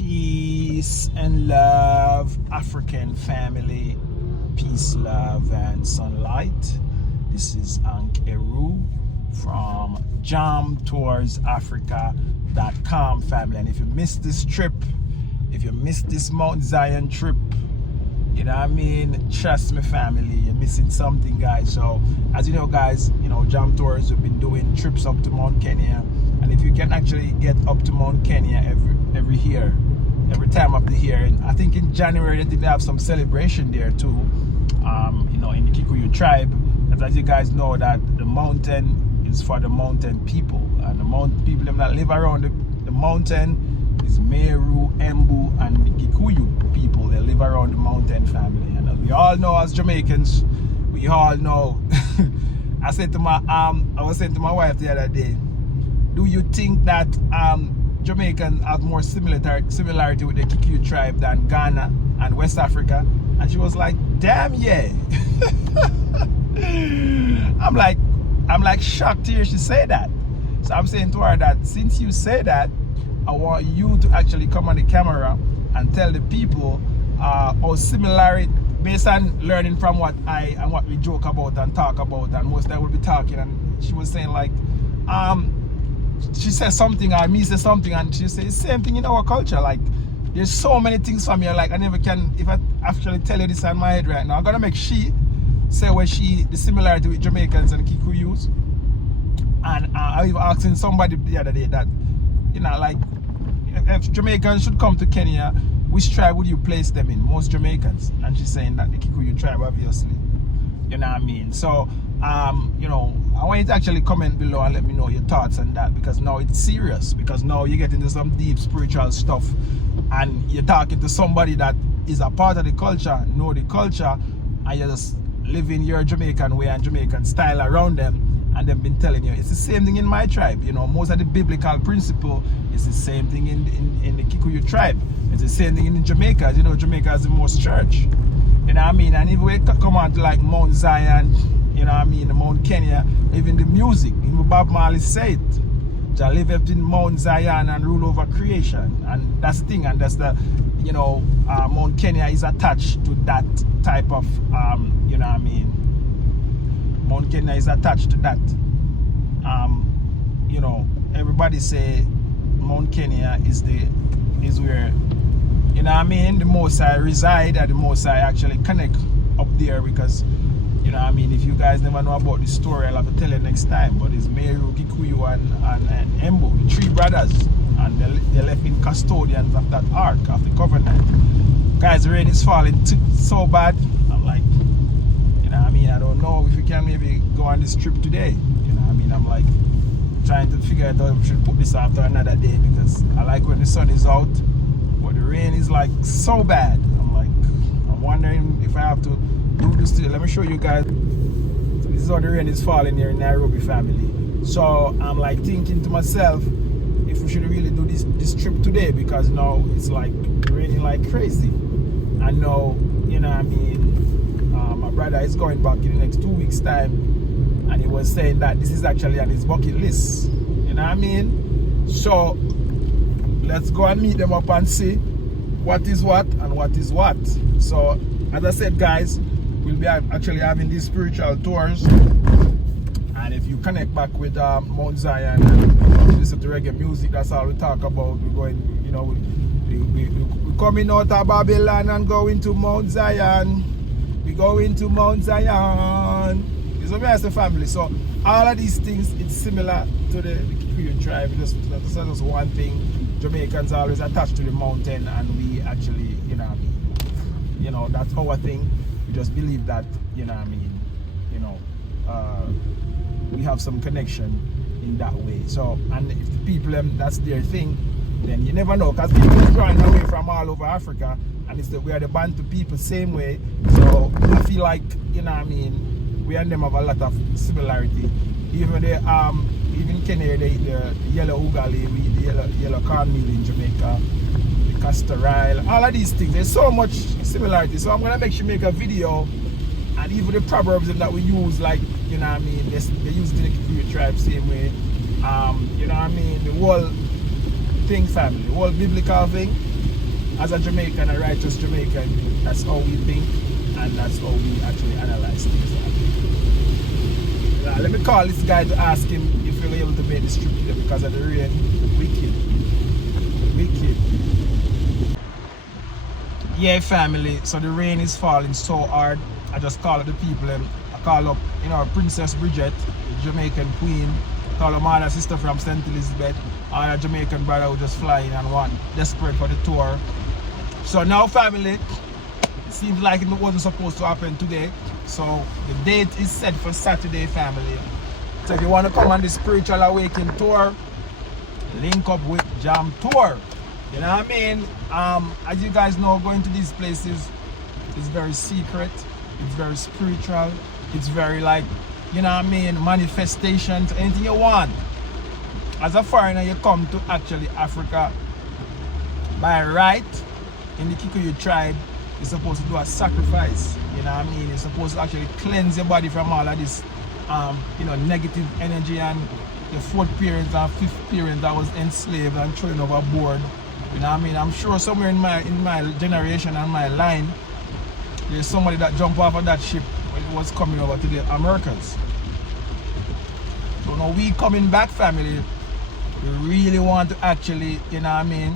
Peace and love, African family. Peace, love, and sunlight. This is Ank Eru from jamtoursafrica.com family. And if you missed this trip, if you missed this Mount Zion trip, you know what I mean? Trust me family, you're missing something guys. So as you know guys, Jam Tours have been doing trips up to Mount Kenya. And if you can actually get up to Mount Kenya every year, every time of the year, and I think in January they have some celebration there too, in the Kikuyu tribe. Because as you guys know that the mountain is for the mountain people, and the mountain people that live around the mountain is Meru, Embu, and the Kikuyu people. They live around the mountain family, and as we all know as Jamaicans, we all know. I was saying to my wife the other day, do you think that Jamaicans have more similarity with the Kikuyu tribe than Ghana and West Africa? And she was like, damn yeah. I'm like shocked to hear she say that. So I'm saying to her that since you say that, I want you to actually come on the camera and tell the people how similar it, based on learning from what we joke about and talk about, and most I will be talking. And she was saying like, she says something or me say something, and she says same thing in our culture. Like there's so many things from here, like I never can, if I actually tell you this in my head right now, I'm gonna make she say where the similarity with Jamaicans and Kikuyus. And I was asking somebody the other day that, like if Jamaicans should come to Kenya, which tribe would you place them in? Most Jamaicans. And she's saying that the Kikuyu tribe, obviously. You know what I mean? So I want you to actually comment below and let me know your thoughts on that, because now it's serious, because now you get into some deep spiritual stuff and you're talking to somebody that is a part of the culture, know the culture, and you're just living your Jamaican way and Jamaican style around them, and they've been telling you it's the same thing in my tribe. Most of the biblical principle is the same thing in the Kikuyu tribe. It's the same thing in Jamaica. Jamaica has the most church. You know what I mean? And if we come on to like Mount Zion, the Mount Kenya, even the music, Bob Marley said, "Jah live in Mount Zion and rule over creation." And that's the thing, and that's the, Mount Kenya is attached to that type of, Mount Kenya is attached to that. Everybody say Mount Kenya is where, the Most High reside, and the Most High actually connect up there, because if you guys never know about this story, I'll have to tell you next time. But it's Meru, Kikuyu, and Embu, the three brothers, and they left in custodians of that ark of the covenant. Guys, the rain is falling so bad. I'm like, I don't know if we can maybe go on this trip today. I'm like trying to figure out if we should put this after another day, because I like when the sun is out, but the rain is like so bad. I'm wondering if I have to do this today. Let me show you guys. So this is how the rain is falling here in Nairobi family. So I'm like thinking to myself if we should really do this trip today, because now it's like raining like crazy. And now, my brother is going back in the next 2 weeks time, and he was saying that this is actually on his bucket list. So let's go and meet them up and see what is what and what is what. So as I said guys, we'll be actually having these spiritual tours, and if you connect back with Mount Zion and listen to reggae music, that's all we talk about. We're going, we're coming out of Babylon and going to Mount Zion. We're going to Mount Zion. It's a family. So all of these things, it's similar to the Kikuyu tribe. That's just one thing. Jamaicans are always attached to the mountain, and we actually, that's our thing. We just believe that, we have some connection in that way. So, and if the people, that's their thing, then you never know, because people are drawing away from all over Africa, and we are the Bantu people same way. So I feel like, we and them have a lot of similarity. Even Kenya, the yellow ugali, the yellow cornmeal in Jamaica, the castor oil, all of these things. There's so much similarity. So I'm gonna make a video, and even the proverbs that we use, like they use it in the Kikuyu tribe same way. The whole thing family, the whole biblical thing. as a Jamaican, a righteous Jamaican, that's how we think, and that's how we actually analyze things. Let me call this guy to ask him if we're able to make this trip today because of the rain. Wicked. Yeah, family, so the rain is falling so hard. I just call up the people. I call up, Princess Bridget, the Jamaican queen. Call her mother, sister from St. Elizabeth. And a Jamaican brother who just flying and want desperate for the tour. So now, family, it seems like it wasn't supposed to happen today. So the date is set for Saturday, family. So if you want to come on the Spiritual Awakening tour, link up with Jam Tour. You know what I mean? As you guys know, going to these places is very secret. It's very spiritual. It's very like, you know what I mean, manifestations, anything you want. As a foreigner, you come to actually Africa by right. In the Kikuyu tribe, you're supposed to do a sacrifice. You know what I mean? You're supposed to actually cleanse your body from all of this, negative energy, and the fourth parent and fifth parent that was enslaved and thrown overboard. You know what I mean? I'm sure somewhere in my generation and my line, there's somebody that jumped off of that ship when it was coming over to the Americans. So now we coming back, family. We really want to actually, you know what I mean?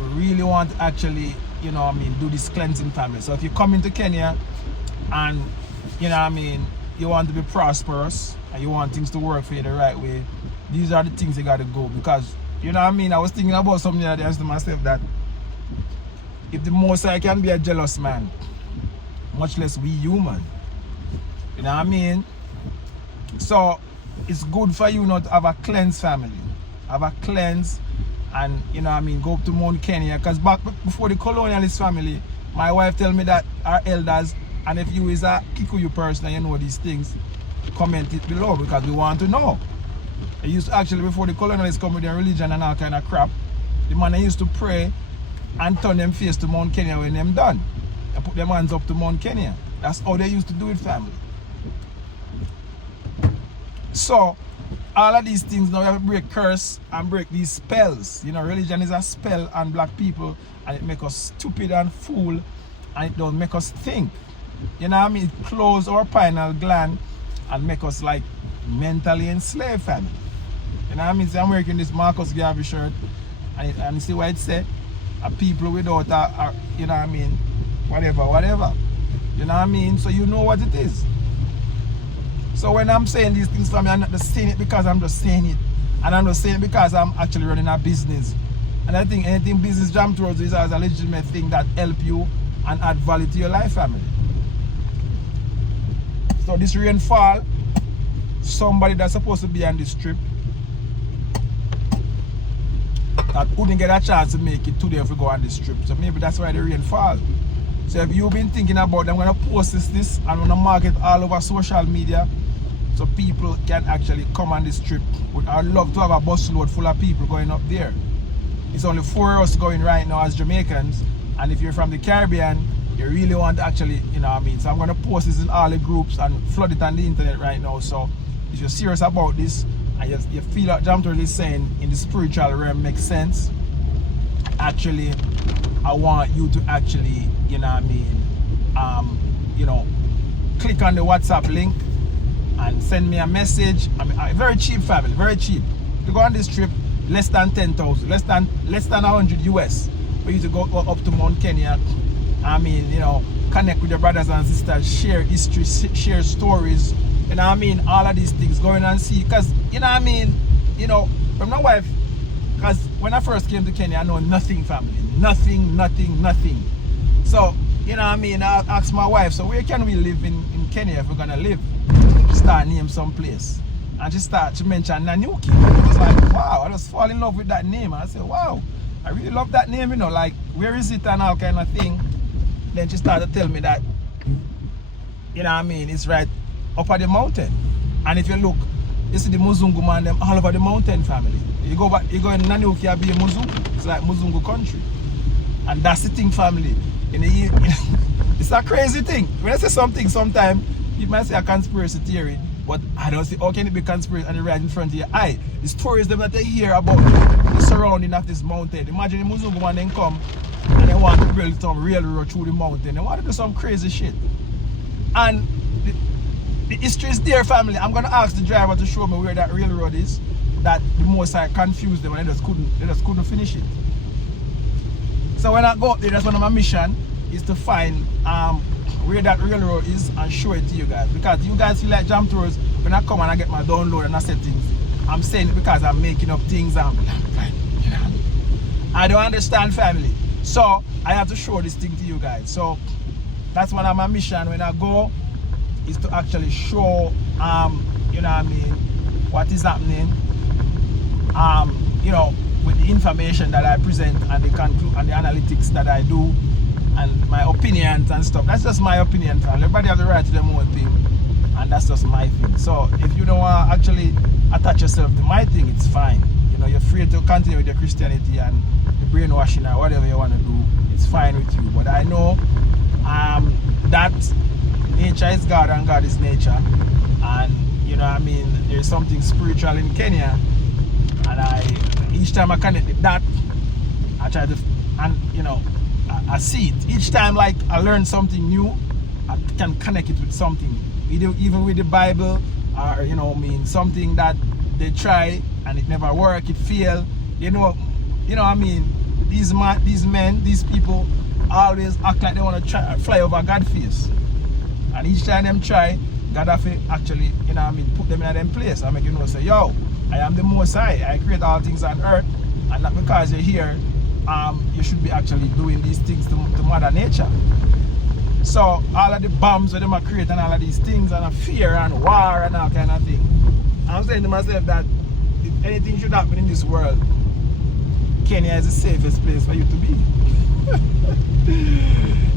We really want to actually, do this cleansing, family. So if you come into Kenya and, you know what I mean, you want to be prosperous and you want things to work for you the right way, these are the things you got to go. Because, you know what I mean, I was thinking about something that I asked myself that if the Most High can be a jealous man, much less we human. You know what I mean? So it's good for you not to have a cleanse, family. Have a cleanse and, you know what I mean, go up to Mount Kenya. Because back before the colonialist family, my wife tell me that our elders, and if you is a Kikuyu person and you know these things, comment it below because we want to know. They used to actually, before the colonialists come with their religion and all kind of crap, the man used to pray and turn them face to Mount Kenya when them done. And put them hands up to Mount Kenya. That's how they used to do it, family. So, all of these things now we have to break curse and break these spells. You know, religion is a spell on black people and it makes us stupid and fool and it don't make us think. You know what I mean? It close our pineal gland and make us like mentally enslaved, family. You know what I mean? So I'm wearing this Marcus Garvey shirt and you see what it said? A people without a, you know what I mean? Whatever. You know what I mean? So you know what it is. So when I'm saying these things for me, I'm not just saying it because I'm just saying it. And I'm just saying it because I'm actually running a business. And I think anything business jam towards is as a legitimate thing that help you and add value to your life, family. So this rainfall, somebody that's supposed to be on this trip that couldn't get a chance to make it today if we go on this trip. So maybe that's why the rain fall. So if you've been thinking about it, I'm going to post this and I'm going to mark it all over social media so people can actually come on this trip. I'd love to have a bus load full of people going up there. It's only 4 of us going right now as Jamaicans, and if you're from the Caribbean, you really want to actually, you know what I mean? So I'm going to post this in all the groups and flood it on the internet right now. So if you're serious about this and you feel like Jam Tour is saying in the spiritual realm makes sense, actually I want you to actually, you know what I mean, click on the WhatsApp link and send me a message. I mean, very cheap, family, very cheap. To go on this trip, less than 10,000, less than 100 US for you to go up to Mount Kenya. I mean, connect with your brothers and sisters, share history, share stories, you know what I mean, all of these things, going and see, because, you know what I mean, from my wife, because when I first came to Kenya, I know nothing, family, nothing. So, you know what I mean, I asked my wife, so where can we live in Kenya if we're going to live? She started name some place. And she mentioned Nanyuki. I was like, wow, I just fall in love with that name. And I said, wow, I really love that name, like, where is it and all kind of thing. Then she started to tell me that, you know what I mean, it's right up at the mountain. And if you look, you see the Muzungu man, them all over the mountain, family. You go in Nanyuki, be a Muzungu. It's like Muzungu country. And that's the thing, family. It's a crazy thing. When I say something, sometimes you might say a conspiracy theory. But I don't see how can it be conspiracy and right in front of your eye. The stories them that they hear about the surrounding of this mountain. Imagine the Muzungu man then come and they want to build some railroad through the mountain. They want to do some crazy shit. And the history is there, family. I'm gonna ask the driver to show me where that railroad is. That the most I confused them and they just couldn't finish it. So when I go up there, that's one of my mission is to find where that railroad is and show it to you guys. Because you guys feel like jam tours when I come and I get my download and I set things. I'm saying it because I'm making up things and you know, I don't understand, family. So I have to show this thing to you guys. So that's one of my mission when I go is to actually show you know what I mean, what is happening you know, with the information that I present and the analytics that I do and my opinions and stuff. That's just my opinion, fam. Everybody has the right to their own thing, and that's just my thing. So if you don't want to actually attach yourself to my thing, it's fine. You know, you're free to continue with your Christianity and the brainwashing or whatever you want to do. It's fine with you. But I know that nature is God and God is nature, and you know what I mean, there's something spiritual in Kenya, and each time I connect with that, I try to, and you know, I see it. Each time like I learn something new, I can connect it with something, even with the Bible, or you know, I mean, something that they try and it never work, it fail. You know what I mean, these men, these people always act like they want to try fly over God's face, and each time them try, God have to actually, you know what I mean, put them in them place and make you know, say, yo, I am the Most High. I create all things on earth, and not because you're here, you should be actually doing these things to Mother Nature. So all of the bombs that them are creating and all of these things and fear and war and all kind of thing, I'm saying to myself that if anything should happen in this world, Kenya is the safest place for you to be.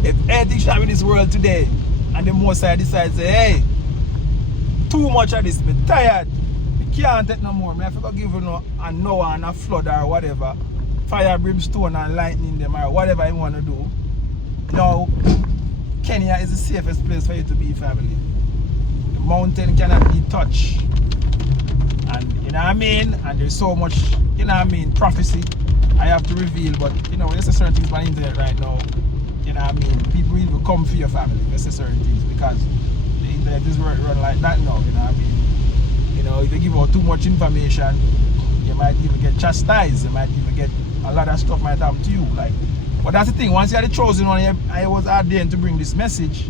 If anything should happen in this world today, and the Most High decides, say, hey, too much of this, me tired, can't take no more. I have to give you a Noah and a flood or whatever, fire, brimstone and lightning them or whatever you want to do. Now, Kenya is the safest place for you to be, family. The mountain cannot be touched. And you know what I mean? And there's so much, you know what I mean, prophecy I have to reveal, but you know, there's certain things on the internet right now. You know what I mean? People will come for your family. There's certain things because the internet is run like that now, you know what I mean? You know, if you give out too much information, you might even get chastised. You might even get a lot of stuff might happen to you. Like, but that's the thing. Once you're the chosen one, I was ordained to bring this message.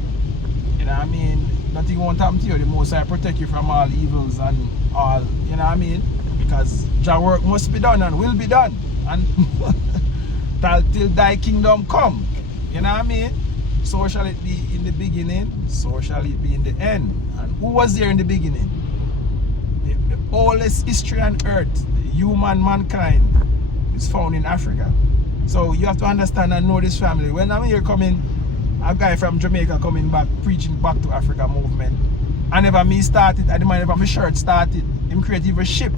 You know what I mean? Nothing won't happen to you. The Most High protect you from all evils and all. You know what I mean? Because your work must be done and will be done, and till thy kingdom come. You know what I mean? So shall it be in the beginning. So shall it be in the end. And who was there in the beginning? The oldest history on earth, the mankind, is found in Africa. So you have to understand and know this, family. When I'm here coming, a guy from Jamaica coming back, preaching back to Africa movement. I never me started, I didn't never my shirt started, him create even ship.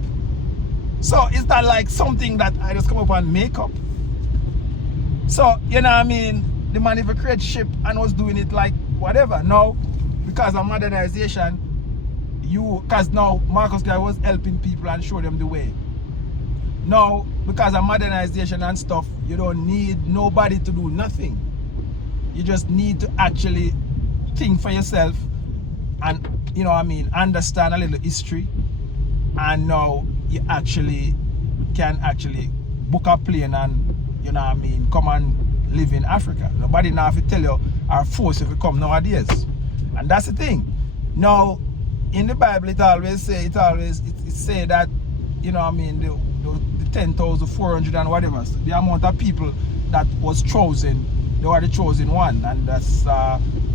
So it's not like something that I just come up and make up. So, you know what I mean, the man even create ship and was doing it like whatever. Now, because of modernization, because now Marcus guy was helping people and show them the way. Now, because of modernization and stuff, you don't need nobody to do nothing. You just need to actually think for yourself and, you know what I mean, understand a little history. And now you actually can actually book a plane and, you know what I mean, come and live in Africa. Nobody now have to tell you or force you to come nowadays. And that's the thing. Now, in the Bible, it always say that, you know what I mean, the 10,400 and whatever, so the amount of people that was chosen, they were the chosen one, and that's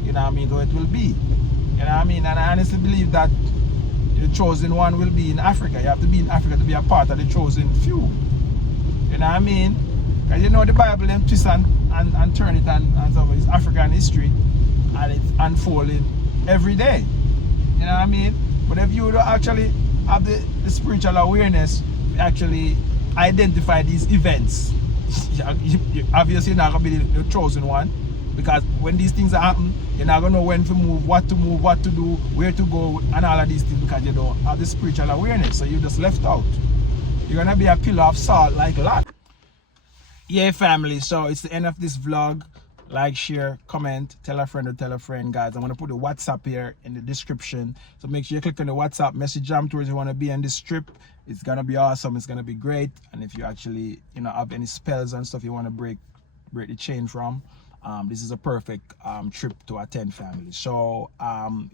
you know what I mean, how it will be. You know what I mean? And I honestly believe that the chosen one will be in Africa. You have to be in Africa to be a part of the chosen few. You know what I mean? Because you know the Bible them twist and turn it and some of it's African history, and it's unfolding every day. You know what I mean? But if you don't actually have the spiritual awareness, actually identify these events, you obviously not going to be the chosen one. Because when these things happen, you're not gonna know when to move, what to do, where to go, and all of these things, because you don't have the spiritual awareness. So you're just left out. You're gonna be a pillar of salt like Lot. Yeah, family. So it's the end of this vlog. Like, share, comment, tell a friend or tell a friend, guys. I'm gonna put the WhatsApp here in the description. So make sure you click on the WhatsApp, message Jam Tours. You wanna be on this trip. It's gonna be awesome. It's gonna be great. And if you actually, have any spells and stuff you wanna break the chain from, this is a perfect trip to attend, family. So I'm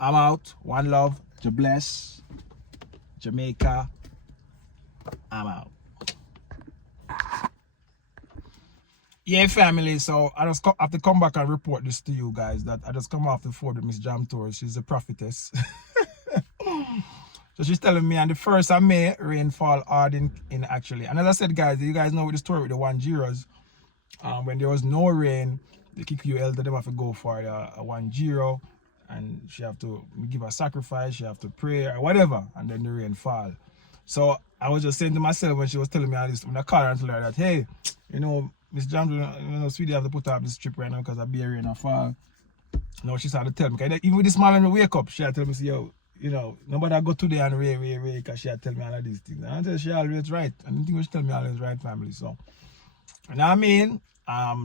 out. One love. To bless. Jamaica. I'm out. Yeah, family. So I just have to come back and report this to you guys, that I just come off the phone with Miss Jam Tours. She's a prophetess. So she's telling me on the 1st of May, rainfall hard in actually. And as I said, guys, you guys know the story with the 1-0s. When there was no rain, the KQL them have to go for a 1-0, and she have to give a sacrifice, she have to pray or whatever, and then the rain fall. So I was just saying to myself when she was telling me all this, when I called her and told her that, hey, Miss Jam, sweetie, have to put up this trip right now because I'll be rain and fall. No, she started to tell me, even with this morning when I wake up, she had to tell me, yo, nobody go today and rain, because she had to tell me all of these things. And I tell her she always right. And I think she tell me always right, family. So, you know what I mean?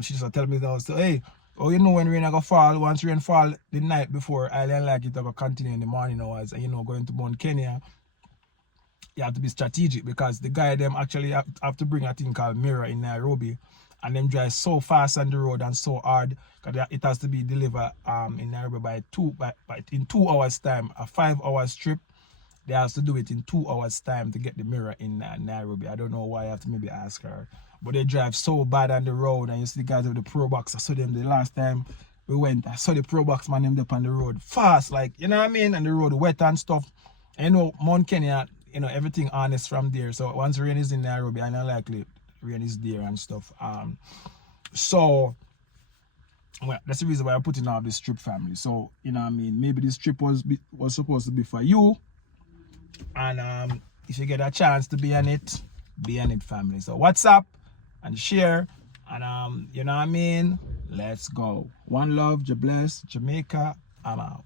She just tell me now, so, hey, when rain go fall, once rain fall the night before, Island like it will continue in the morning hours, and going to Mount Kenya, you have to be strategic, because the guy them actually have to bring a thing called mirror in Nairobi, and them drive so fast on the road and so hard, because it has to be delivered in Nairobi in 2 hours time. A 5 hours trip, they have to do it in 2 hours time to get the mirror in Nairobi. I don't know why. I have to maybe ask her, but they drive so bad on the road. And you see the guys with the Pro Box. I saw them the last time we went. I saw the Pro Box man them up on the road fast, like, you know what I mean, and the road wet and stuff. And Mount Kenya, everything honest from there. So once rain is in Nairobi, I know likely rain is there and stuff. So well, that's the reason why I'm putting out this trip, family. So maybe this trip was supposed to be for you, and if you get a chance to be on it, family. So WhatsApp and share, and you know what I mean. Let's go. One love. God bless. Jamaica. I'm out.